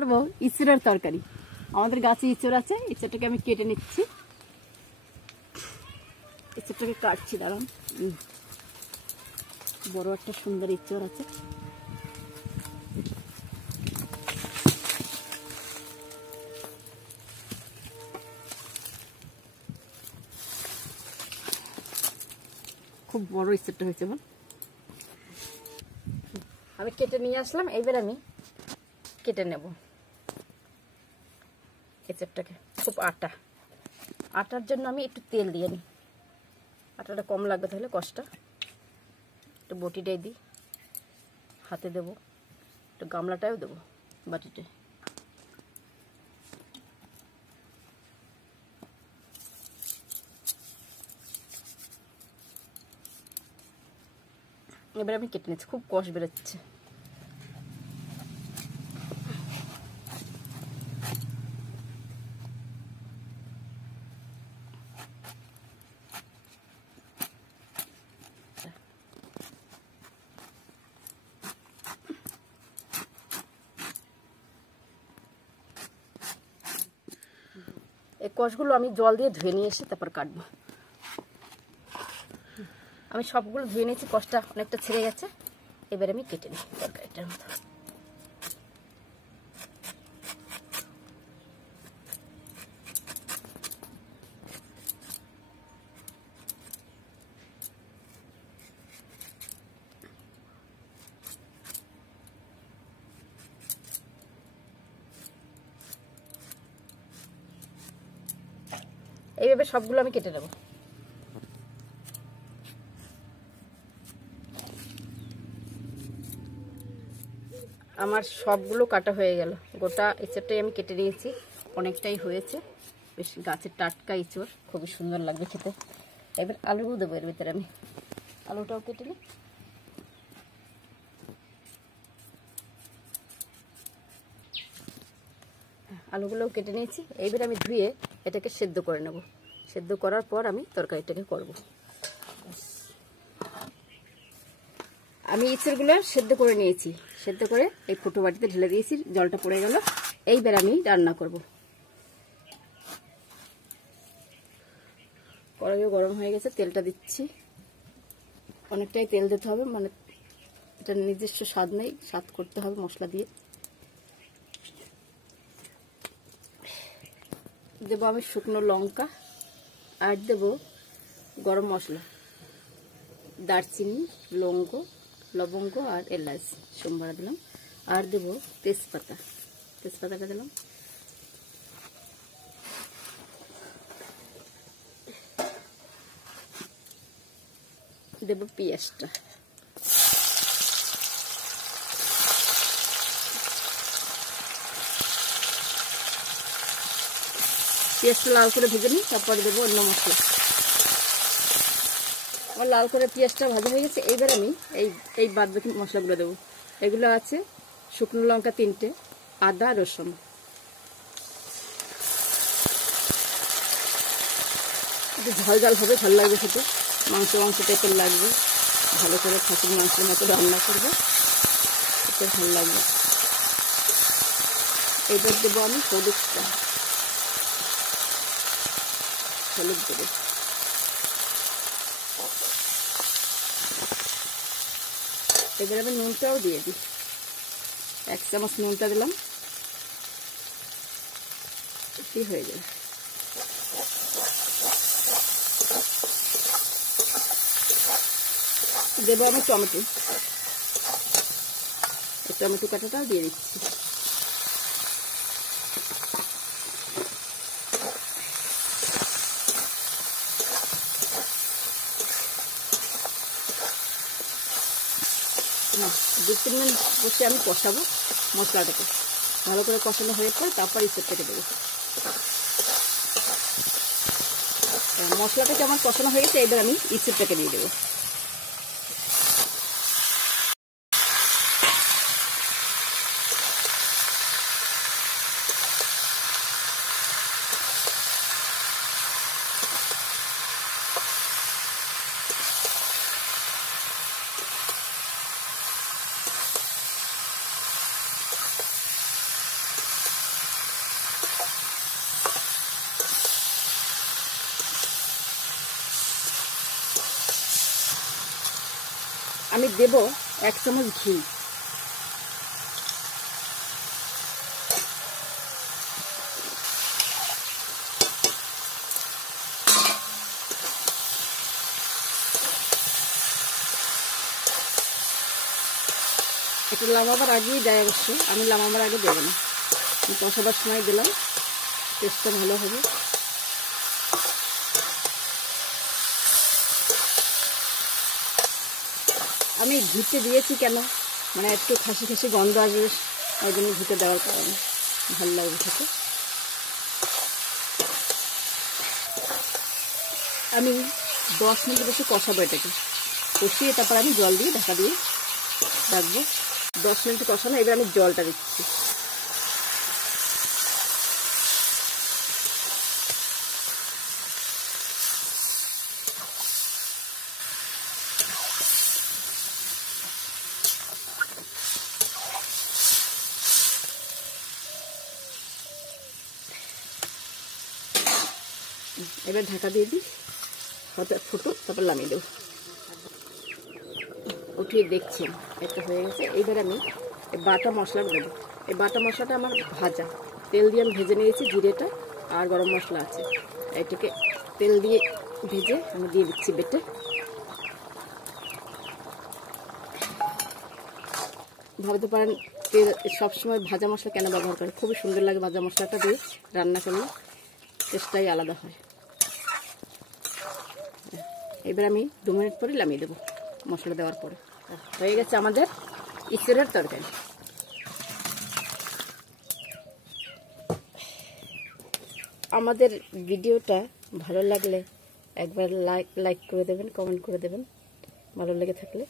করবো ইঁচড়ের তরকারি। আমাদের গাছে ইঁচড় আছে, ইঁচড়টাকে আমি কেটে নিচ্ছি। ইঁচড়টাকে কাটছি, দাঁড়ান। বড় একটা সুন্দর ইঁচড় আছে। খুব বড় ইঁচড়টা হয়েছে। আমি কেটে নিয়ে আসলাম, এইবার আমি কেটে নেব এঁচড়টাকে। খুব আটার জন্য আমি একটু তেল দিয়ে নিই, আটাটা কম লাগবে তাহলে কষটা। একটু বটিটাই দিই, হাতে দেবো, একটু গামলাটাও দেবো, বাটিতে। এবার আমি কেটে নিচ্ছি, খুব কষ বেরোচ্ছে। এই কষগুলো আমি জল দিয়ে ধুয়ে নিয়ে এসে তারপর কাটবো। আমি সবগুলো ধুয়ে নিয়েছি, কষটা অনেকটা ছেড়ে গেছে। এবার আমি কেটে নিই তরকারিটার মতো। এইভাবে সবগুলো আমি কেটে নেব। আমার সবগুলো কাটা হয়ে গেল। গোটা এঁচড়টাই আমি কেটে নিয়েছি, অনেকটাই হয়েছে। বেশ গাছের টাটকা এঁচড়, খুবই সুন্দর লাগবে খেতে। এবার আলুও দেবো এর ভিতরে। আমি আলুটাও কেটে নিই। আলুগুলোও কেটে নিয়েছি। এইবার আমি ধুয়ে এটাকে সেদ্ধ করে নেব। সেদ্ধ করার পর আমি তরকারিটাকে করব। আমি এঁচড়গুলো সেদ্ধ করে নিয়েছি, সেদ্ধ করে এই ফুটো বাটিতে ঢেলে দিয়েছি, জলটা পড়ে গেল। এইবার আমি রান্না করব। কড়াইও গরম হয়ে গেছে, তেলটা দিচ্ছি। অনেকটাই তেল দিতে হবে, মানে এটা নিজস্ব স্বাদ নেই, স্বাদ করতে হবে মশলা দিয়ে। দেবো আমি শুকনো লঙ্কা, আর দেবো গরম মশলা, দারচিনি, লবঙ্গ আর এলাচ সোমবার দিলাম। আর দেবো তেজপাতাটা দিলাম। দেবো পেঁয়াজটা। পেঁয়াজটা লাল করে ভেজে নিই, তারপরে দেবো অন্য মশলা। আমার লাল করে পেঁয়াজটা ভাজা হয়ে গেছে। এইবার আমি এই বাদ বাকি মশলাগুলো দেবো। এগুলো আছে শুকনো লঙ্কা 3টে, আদা, রসুন। একটু ঝাল হবে, ভালো লাগবে খেতে। মাংস টাইপের লাগবে, ভালো করে খাসির মাংসের মতো রান্না করবো, খেতে ভালো লাগবে। এইবার দেবো আমি হলুদ দেবো। এবার আমি নুনটাও দিয়ে দিই, 1 চামচ নুনটা দিলাম, এটি হয়ে যাবে। দেবো আমি টমেটো কাটাটাও দিয়ে দিচ্ছি। দু 3 মিনিট বসে আমি কষাবো মশলাটাকে। ভালো করে কষানো হয়ে পরে তারপর এঁচড়টাকে দেবো। মশলাটাকে আমার কষানো হয়ে গেছে, এবার আমি এঁচড়টাকে দিয়ে দেবো। আমি দেব 1 চামচ ঘি। একটু লামাবার আগেই দেয় অবশ্য, আমি লামাবার আগে দেবো না, কষাবার সময় দিলাম, টেস্টটা ভালো হবে। আমি ঘিতে দিয়েছি কেন, মানে একটু খাসি খাসি গন্ধ আসবে, ওই জন্য ঘিতে দেওয়ার কারণে ভালো লাগবে খেতে। আমি 10 মিনিট বেশি কষাবো এটাকে, কষিয়ে তারপর আমি জল দিয়ে ঢাকা দিয়ে রাখবো। 10 মিনিট কষানো, এবার আমি জলটা দিচ্ছি। এবার ঢাকা দিয়ে দিই, ফুটুক, তারপর নামিয়ে দেবো। উঠিয়ে দেখছেন একটা হয়ে গেছে। এইবার আমি বাটা মশলাটা দেবো। এই বাটা মশলাটা আমার ভাজা, তেল দিয়ে আমি ভেজে নিয়েছি, জিরেটা আর গরম মশলা আছে, এটাকে তেল দিয়ে ভেজে আমি দিয়ে দিচ্ছি বেটে। ভাবতে পারেন তেল সবসময় ভাজা মশলা কেন ব্যবহার করে, খুবই সুন্দর লাগে ভাজা মশলাটা দিয়ে রান্না করলে, টেস্টটাই আলাদা হয়। এবার আমি 2 মিনিট পরে নামিয়ে দেবো মশলা দেওয়ার পরে। হয়ে গেছে আমাদের ইঁচড়ের তরকারি। আমাদের ভিডিওটা ভালো লাগলে একবার লাইক করে দেবেন, কমেন্ট করে দেবেন ভালো লেগে থাকলে।